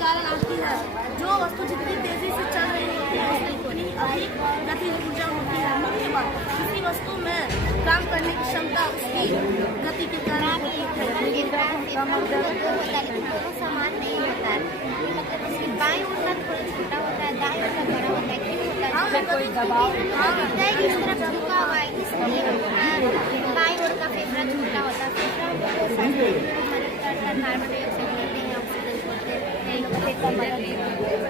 कारण आती है। जो वस्तु जितनी तेजी से चल रही होती है उसकी उतनी अधिक गतिज ऊर्जा होती है। मुख्य बात, किसी वस्तु में काम करने की क्षमता उसकी गति के कारण होती है। समान नहीं होता है, मतलब इसकी बाईं ओर का थोड़ा छोटा होता है, दाईं ओर का बड़ा होता है, क्यों होता है? कोई दबाव इस तरफ झुका हुआ है, इसलिए बाईं ओर का फेफड़ा छोटा होता है। फेफड़ा कार्बन डाइऑक्साइड लेते हैं,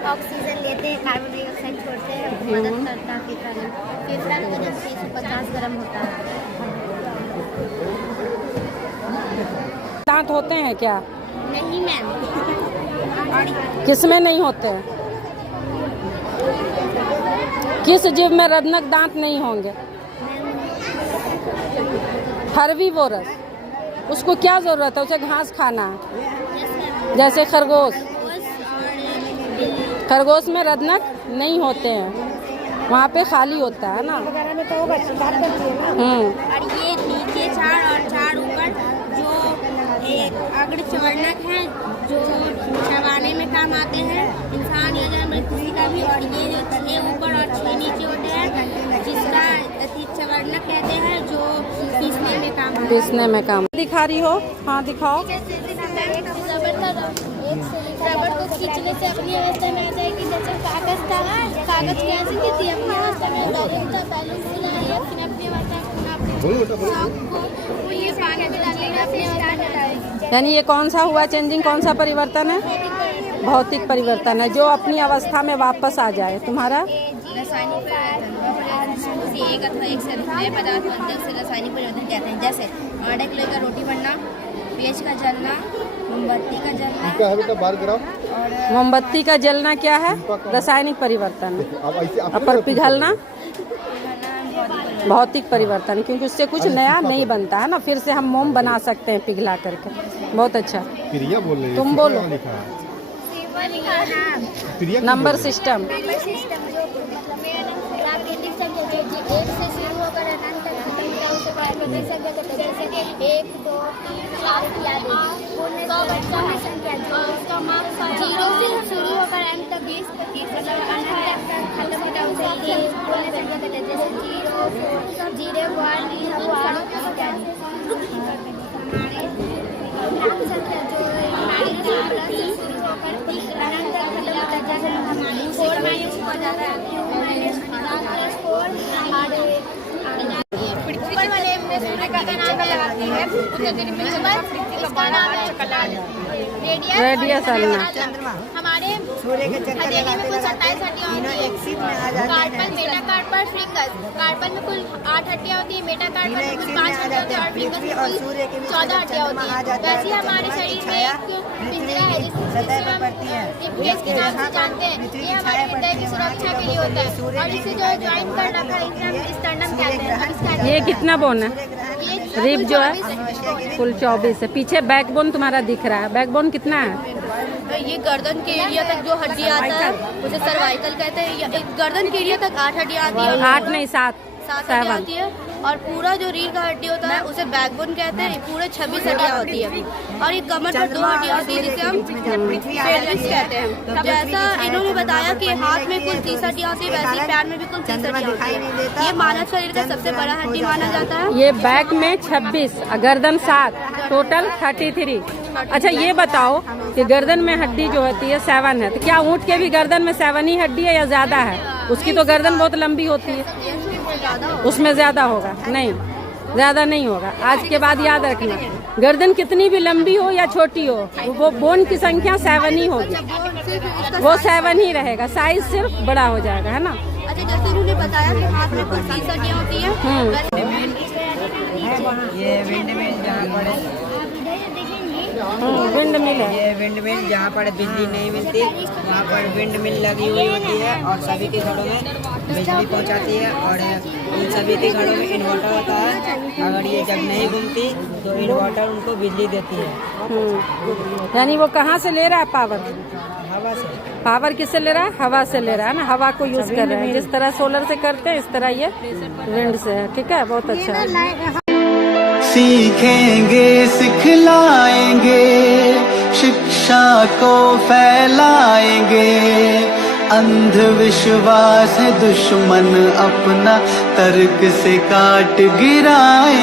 ऑक्सीजन लेते हैं, कार्बन डाइऑक्साइड छोड़ते हैं, मदद करता है फेफड़ा में। फेफड़ा की वजह से 150 गर्म होता है। दांत होते हैं क्या? नहीं मैम। किसमें नहीं होते हैं? किस जीव में रत्नक दांत नहीं होंगे? हर्बीवोरस। उसको क्या जरूरत है? उसे घास खाना है, जैसे खरगोश। खरगोश में रत्नक नहीं होते हैं, वहाँ पे खाली होता है ना। और ये नीचे झाड़ और झाड़ ऊपर जो अग्र चवर्णक हैं जो चबाने में काम आते हैं, इंसान या जानवर किसी का भी। और ये जो 6 ऊपर और 6 नीचे होते हैं जिसका चवर्णक कहते हैं, जो पीसने में काम आते हैं। पीसने में काम। दिखा रही हो? हाँ दिखाओ। रबड़ को खींचने से अपनी अवस्था में आ जाएगी। जैसे कागज था, कागज कैसे थी अपनी अवस्था में, बैलून था, बैलून फूला या फिर अपनी अवस्था को ये पानी में डालेंगे, अपनी अवस्था में आएगी। यानी ये कौन सा हुआ चेंजिंग? कौन सा परिवर्तन है? भौतिक परिवर्तन है, जो अपनी अवस्था में वापस आ जाए। तुम्हारा रासायनिक परिवर्तन एक अथवा एक से अधिक नए पदार्थ बनते हैं, उसे रासायनिक परिवर्तन कहते हैं। जैसे आटे किलो का रोटी बनना, पेज का जलना, मोमबत्ती का जलना। मोमबत्ती का जलना क्या है? रासायनिक परिवर्तन। पर पिघलना भौतिक परिवर्तन, क्योंकि उससे कुछ नया नहीं बनता है ना। फिर से हम मोम बना सकते हैं पिघला करके। बहुत अच्छा। क्रिया बोल रही है। तुम बोलो। Number system. जो मतलब प्राकृतिक संख्या जो 1 से शुरू होकर अनंत तक खत्म होता है उसे प्राकृतिक संख्या कहते हैं। जैसे 1 2 3 4 इत्यादि। पूर्ण संख्या जो 0 से शुरू होकर m तक 20 25 मतलब अनंत तक खत्म होता है उसे पूर्ण संख्या कहते हैं। जैसे 0 0 1 2 इत्यादि। पूर्णांक संख्या जो -1 से शुरू होकर अनंत तक खत्म होता है। जैसे 4 - 2 हो जाता है, 4 पृथ्वी वाले में सूर्य का नाम लगाती है, उसके दिन में इसका नाम है रेडियस। हमारे सूर्य के चक्कर हथेली में कुल 27 हड्डियां होती है। Carpel metacarpal फिंगस। कार्पल में कुल 8 हड्डियां होती है, मेटाकार्पल में कुल 5 हड्डियां होती है और फिंगस में कुल 14 हड्डियां होती है। वैसे हमारे शरीर में एक पिंजरा है जिससे हम रिप्लेस के नाम से जानते हैं। ये हमारे हृदय की सुरक्षा के लिए होता है और इसे जो ज्वाइन कर रखा है इसे हम स्टर्नम कहते हैं। ये कितना बोन है? रिब जो है कुल 24 है। पीछे बैकबोन तुम्हारा दिख रहा है, बैकबोन कितना है? तो ये गर्दन के एरिया तक जो हड्डी आता है उसे सर्वाइकल कहते हैं। गर्दन के एरिया तक 8 हड्डियां आती है। 8 नहीं 7 हड्डियां आती है। और पूरा जो रीढ़ का हड्डी होता है उसे बैकबोन कहते हैं। पूरे 26 हड्डियां होती है। और ये कमर पर 2 हड्डियां होती है जिसे हम पेल्विस कहते हैं। जैसा इन्होंने बताया कि हाथ में कुल 30 हड्डियां होती है, वैसे पैर में भी कुल 30 हड्डियां होती है। ये मानव शरीर का सबसे बड़ा हड्डी माना जाता है। ये बैक में 26, गर्दन 7, टोटल 33। अच्छा ये बताओ कि गर्दन में हड्डी जो होती है 7 है, तो क्या ऊँट के भी गर्दन में 7 ही हड्डी है या ज्यादा है? उसकी तो गर्दन बहुत लंबी होती है, उसमें ज्यादा होगा? नहीं, ज्यादा नहीं होगा। आज के बाद याद रखना, गर्दन कितनी भी लंबी हो या छोटी हो, वो बोन की संख्या 7 ही होगी, वो 7 ही रहेगा। साइज सिर्फ बड़ा हो जाएगा, है ना। अच्छा जैसे उन्होंने बताया कि हाथ में कुल 30 हड्डियां होती है। ये विंड मिल जहाँ पर विंड मिल है। ये विंड मिल जहाँ पर बिजली नहीं मिलती वहाँ पर विंड मिल लगी हुई होती है और सभी के घरों में बिजली पहुँचाती है। और उन सभी के घरों में इन्वर्टर होता है। अगर ये जब नहीं घूमती तो इन्वर्टर उनको बिजली देती है। यानी वो कहाँ से ले रहा है पावर? हवा से। पावर किससे ले रहा है? हवा से ले रहा है ना। हवा को यूज कर रहे हैं, जिस तरह सोलर से करते हैं इस तरह ये विंड से है। ठीक है, बहुत अच्छा। सीखेंगे सिखलाएंगे शिक्षा को फैलाएंगे। अंधविश्वास है दुश्मन अपना, तर्क से काट गिराएंगे।